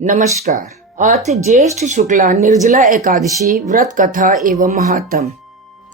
नमस्कार। अथ ज्येष्ठ शुक्ला निर्जला एकादशी व्रत कथा एवं महात्म।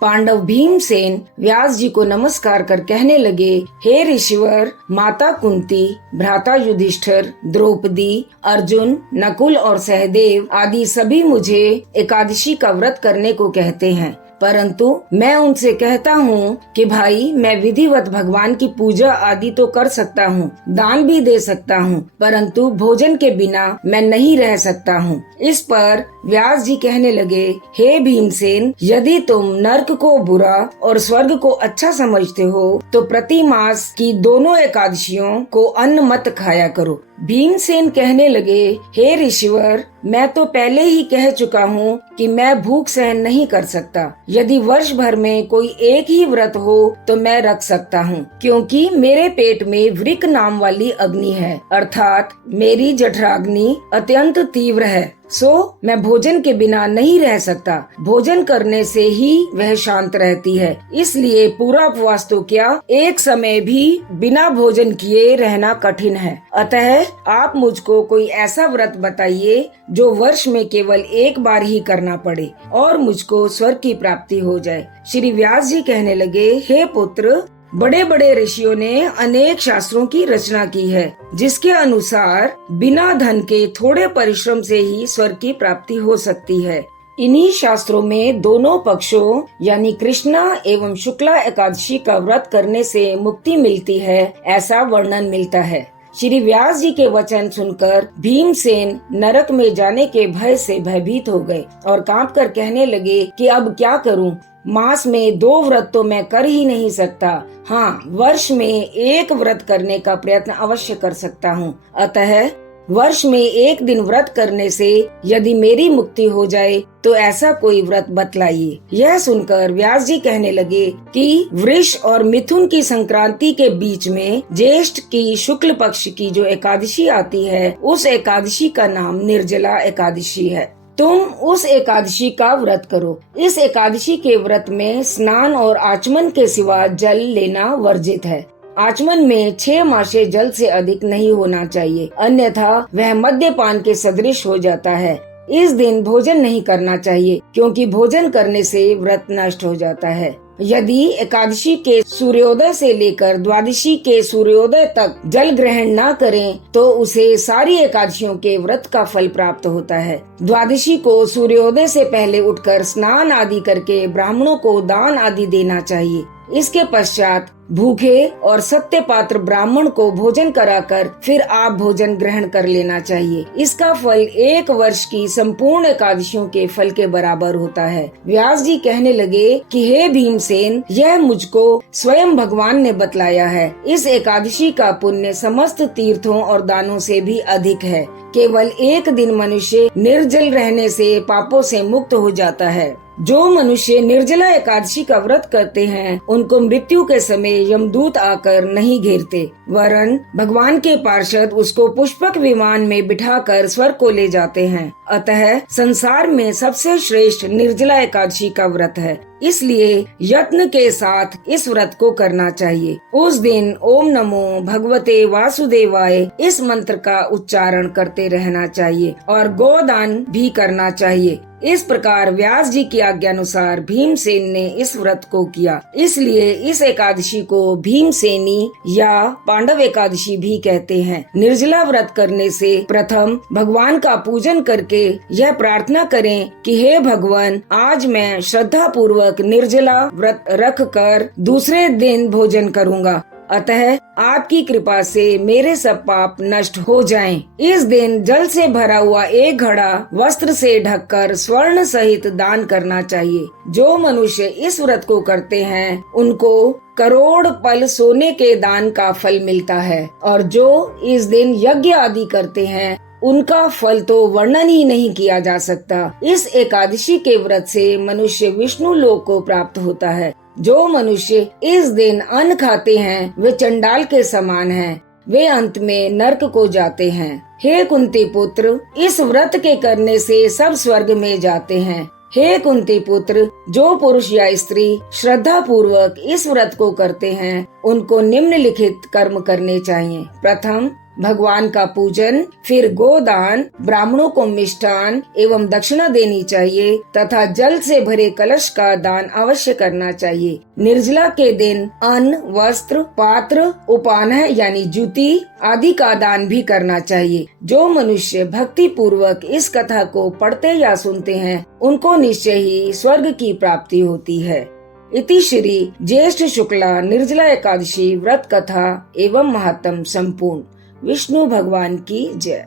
पांडव भीमसेन व्यास जी को नमस्कार कर कहने लगे, हे ऋषिवर, माता कुंती, भ्राता युधिष्ठिर, द्रौपदी, अर्जुन, नकुल और सहदेव आदि सभी मुझे एकादशी का व्रत करने को कहते हैं, परंतु मैं उनसे कहता हूँ कि भाई, मैं विधिवत भगवान की पूजा आदि तो कर सकता हूँ, दान भी दे सकता हूँ, परंतु भोजन के बिना मैं नहीं रह सकता हूँ। इस पर व्यास जी कहने लगे, हे भीमसेन, यदि तुम नर्क को बुरा और स्वर्ग को अच्छा समझते हो तो प्रति मास की दोनों एकादशियों को अन्न मत खाया करो। भीमसेन कहने लगे, हे ऋषिवर, मैं तो पहले ही कह चुका हूँ कि मैं भूख सहन नहीं कर सकता। यदि वर्ष भर में कोई एक ही व्रत हो तो मैं रख सकता हूँ, क्योंकि मेरे पेट में वृक नाम वाली अग्नि है, अर्थात मेरी जठराग्नि अत्यंत तीव्र है, सो मैं भोजन के बिना नहीं रह सकता। भोजन करने से ही वह शांत रहती है, इसलिए पूरा उपवास तो क्या, एक समय भी बिना भोजन किए रहना कठिन है। अतः आप मुझको कोई ऐसा व्रत बताइए जो वर्ष में केवल एक बार ही करना पड़े और मुझको स्वर्ग की प्राप्ति हो जाए। श्री व्यास जी कहने लगे, हे पुत्र, बड़े बड़े ऋषियों ने अनेक शास्त्रों की रचना की है, जिसके अनुसार बिना धन के थोड़े परिश्रम से ही स्वर्ग की प्राप्ति हो सकती है। इन्हीं शास्त्रों में दोनों पक्षों यानी कृष्णा एवं शुक्ला एकादशी का व्रत करने से मुक्ति मिलती है, ऐसा वर्णन मिलता है। श्री व्यास जी के वचन सुनकर भीमसेन नरक में जाने के भय से भयभीत हो गए और कांपकर कहने लगे कि अब क्या करूं? मास में 2 व्रत तो मैं कर ही नहीं सकता। हाँ, वर्ष में एक व्रत करने का प्रयत्न अवश्य कर सकता हूँ। अतः वर्ष में एक दिन व्रत करने से यदि मेरी मुक्ति हो जाए तो ऐसा कोई व्रत बतलाइए। यह सुनकर व्यास जी कहने लगे कि वृष और मिथुन की संक्रांति के बीच में ज्येष्ठ की शुक्ल पक्ष की जो एकादशी आती है, उस एकादशी का नाम निर्जला एकादशी है। तुम उस एकादशी का व्रत करो। इस एकादशी के व्रत में स्नान और आचमन के सिवा जल लेना वर्जित है। आचमन में 6 मासे जल से अधिक नहीं होना चाहिए, अन्यथा वह मद्यपान के सदृश हो जाता है। इस दिन भोजन नहीं करना चाहिए, क्योंकि भोजन करने से व्रत नष्ट हो जाता है। यदि एकादशी के सूर्योदय से लेकर द्वादशी के सूर्योदय तक जल ग्रहण न करें तो उसे सारी एकादशियों के व्रत का फल प्राप्त होता है। द्वादशी को सूर्योदय से पहले उठकर स्नान आदि करके ब्राह्मणों को दान आदि देना चाहिए। इसके पश्चात भूखे और सत्य पात्र ब्राह्मण को भोजन कराकर फिर आप भोजन ग्रहण कर लेना चाहिए। इसका फल 1 वर्ष की संपूर्ण एकादशियों के फल के बराबर होता है। व्यास जी कहने लगे कि हे भीमसेन, यह मुझको स्वयं भगवान ने बतलाया है। इस एकादशी का पुण्य समस्त तीर्थों और दानों से भी अधिक है। केवल एक दिन मनुष्य निर्जल रहने से पापों से मुक्त हो जाता है। जो मनुष्य निर्जला एकादशी का व्रत करते हैं, उनको मृत्यु के समय यमदूत आकर नहीं घेरते, वरन भगवान के पार्षद उसको पुष्पक विमान में बिठाकर स्वर्ग को ले जाते हैं। अतः संसार में सबसे श्रेष्ठ निर्जला एकादशी का व्रत है, इसलिए यत्न के साथ इस व्रत को करना चाहिए। उस दिन ओम नमो भगवते वासुदेवाय इस मंत्र का उच्चारण करते रहना चाहिए और गोदान भी करना चाहिए। इस प्रकार व्यास जी की आज्ञानुसार भीमसेन ने इस व्रत को किया, इसलिए इस एकादशी को भीमसेनी या पांडव एकादशी भी कहते हैं। निर्जला व्रत करने से प्रथम भगवान का पूजन करके यह प्रार्थना करें कि हे भगवान, आज मैं श्रद्धा पूर्वक निर्जला व्रत रख कर दूसरे दिन भोजन करूँगा, अतः आपकी कृपा से मेरे सब पाप नष्ट हो जाएं। इस दिन जल से भरा हुआ 1 घड़ा वस्त्र से ढककर स्वर्ण सहित दान करना चाहिए। जो मनुष्य इस व्रत को करते हैं, उनको करोड़ पल सोने के दान का फल मिलता है, और जो इस दिन यज्ञ आदि करते हैं, उनका फल तो वर्णन ही नहीं किया जा सकता। इस एकादशी के व्रत से मनुष्य विष्णु लोक को प्राप्त होता है। जो मनुष्य इस दिन अन्न खाते हैं, वे चंडाल के समान हैं, वे अंत में नरक को जाते हैं। हे कुंती पुत्र, इस व्रत के करने से सब स्वर्ग में जाते हैं। हे कुंती पुत्र, जो पुरुष या स्त्री श्रद्धा पूर्वक इस व्रत को करते हैं, उनको निम्नलिखित कर्म करने चाहिए। प्रथम, भगवान का पूजन, फिर गोदान, ब्राह्मणों को मिष्ठान एवं दक्षिणा देनी चाहिए तथा जल से भरे कलश का दान अवश्य करना चाहिए। निर्जला के दिन अन्न, वस्त्र, पात्र, उपानह यानी जूती आदि का दान भी करना चाहिए। जो मनुष्य भक्ति पूर्वक इस कथा को पढ़ते या सुनते हैं उनको निश्चय ही स्वर्ग की प्राप्ति होती है। इति श्री ज्येष्ठ शुक्ला निर्जला एकादशी व्रत कथा एवं महात्म संपूर्ण। विष्णु भगवान की जय।